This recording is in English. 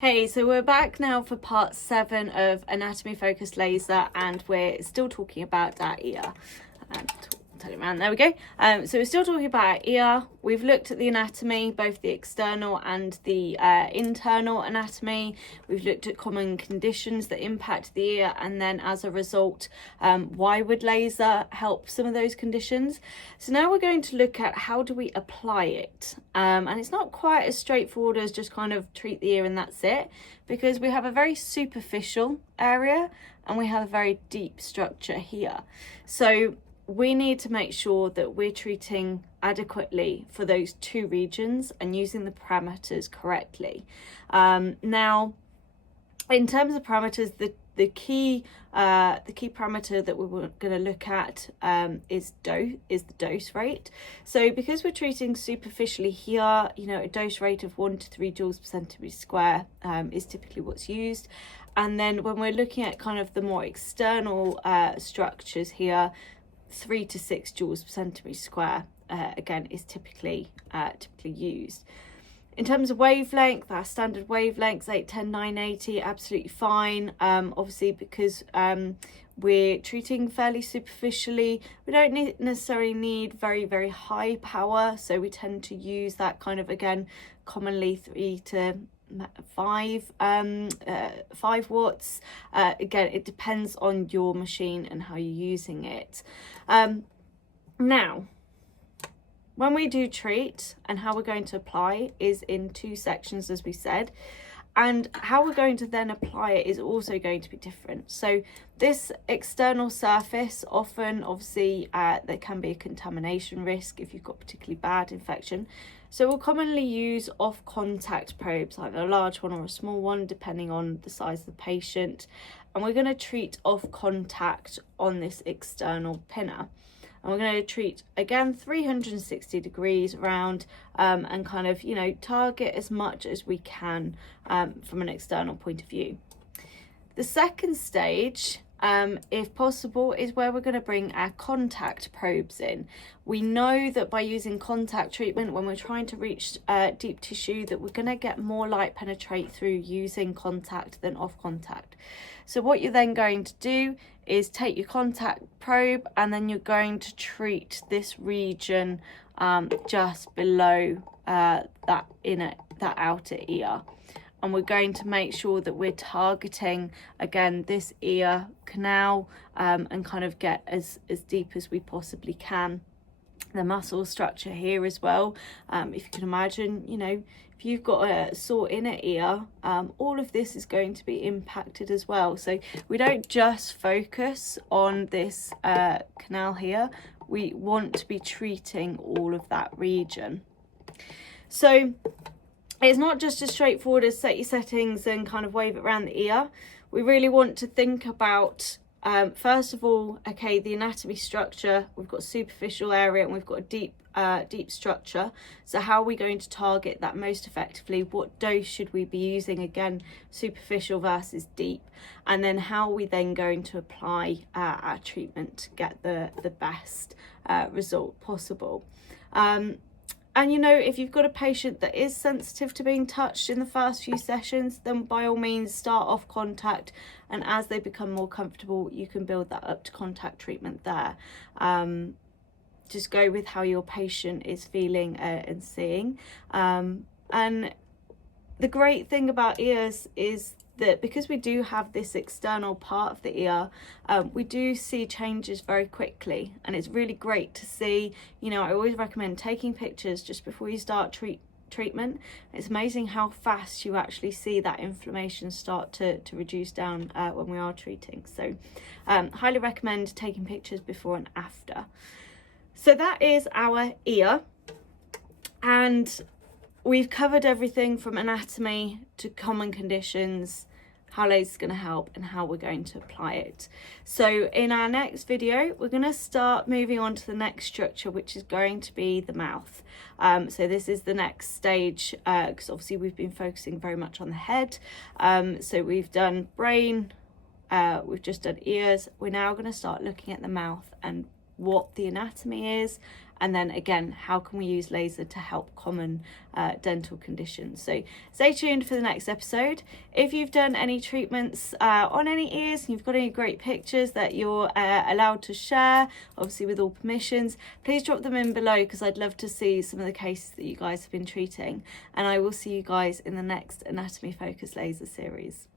Hey, so we're back now for part 7 of anatomy focused laser, and we're still talking about our ear. Turn it around, there we go. So we're still talking about our ear. We've looked at the anatomy, both the external and the internal anatomy. We've looked at common conditions that impact the ear, and then as a result, why would laser help some of those conditions? So now we're going to look at how do we apply it. And it's not quite as straightforward as just kind of treat the ear and that's it, because we have a very superficial area and we have a very deep structure here. So we need to make sure that we're treating adequately for those two regions and using the parameters correctly. Now, in terms of parameters, the key parameter that we're going to look at is the dose rate. So because we're treating superficially here, a dose rate of 1 to 3 joules per centimetre square is typically what's used. And then when we're looking at kind of the more external structures here, 3 to 6 joules per centimetre square again is typically used. In terms of wavelength, our standard wavelengths 810, 980, absolutely fine. Obviously, because we're treating fairly superficially, we don't necessarily need very, very high power, so we tend to use that kind of, again, commonly 3 to 5 watts. Again, it depends on your machine and how you're using it. Now, when we do treat and how we're going to apply is in 2 sections, as we said, and how we're going to then apply it is also going to be different. So this external surface, often obviously there can be a contamination risk if you've got particularly bad infection. So we'll commonly use off contact probes, either a large one or a small one, depending on the size of the patient. And we're going to treat off contact on this external pinner. And we're going to treat, again, 360 degrees around and kind of, target as much as we can from an external point of view. The second stage, if possible, is where we're going to bring our contact probes in. We know that by using contact treatment, when we're trying to reach deep tissue, that we're going to get more light penetrate through using contact than off contact. So what you're then going to do is take your contact probe and then you're going to treat this region just below that outer ear. And we're going to make sure that we're targeting, again, this ear canal and kind of get as deep as we possibly can. The muscle structure here as well. If you can imagine, if you've got a sore inner ear, all of this is going to be impacted as well. So we don't just focus on this canal here. We want to be treating all of that region. So it's not just as straightforward as set your settings and kind of wave it around the ear. We really want to think about, first of all, okay, the anatomy structure. We've got superficial area and we've got a deep structure. So how are we going to target that most effectively? What dose should we be using? Again, superficial versus deep. And then how are we then going to apply our treatment to get the best result possible? And if you've got a patient that is sensitive to being touched in the first few sessions, then by all means start off contact, and as they become more comfortable, you can build that up to contact treatment there. Just go with how your patient is feeling and seeing. And the great thing about ears is that because we do have this external part of the ear, we do see changes very quickly, and it's really great to see. I always recommend taking pictures just before you start treatment. It's amazing how fast you actually see that inflammation start to reduce down when we are treating. So highly recommend taking pictures before and after. So that is our ear, and we've covered everything from anatomy to common conditions, how laser is going to help, and how we're going to apply it. So in our next video, we're going to start moving on to the next structure, which is going to be the mouth. So this is the next stage, because obviously we've been focusing very much on the head. So we've done brain, we've just done ears. We're now going to start looking at the mouth and what the anatomy is And then again, how can we use laser to help common dental conditions? So stay tuned for the next episode. If you've done any treatments on any ears and you've got any great pictures that you're allowed to share, obviously with all permissions, please drop them in below, because I'd love to see some of the cases that you guys have been treating. And I will see you guys in the next Anatomy Focus Laser series.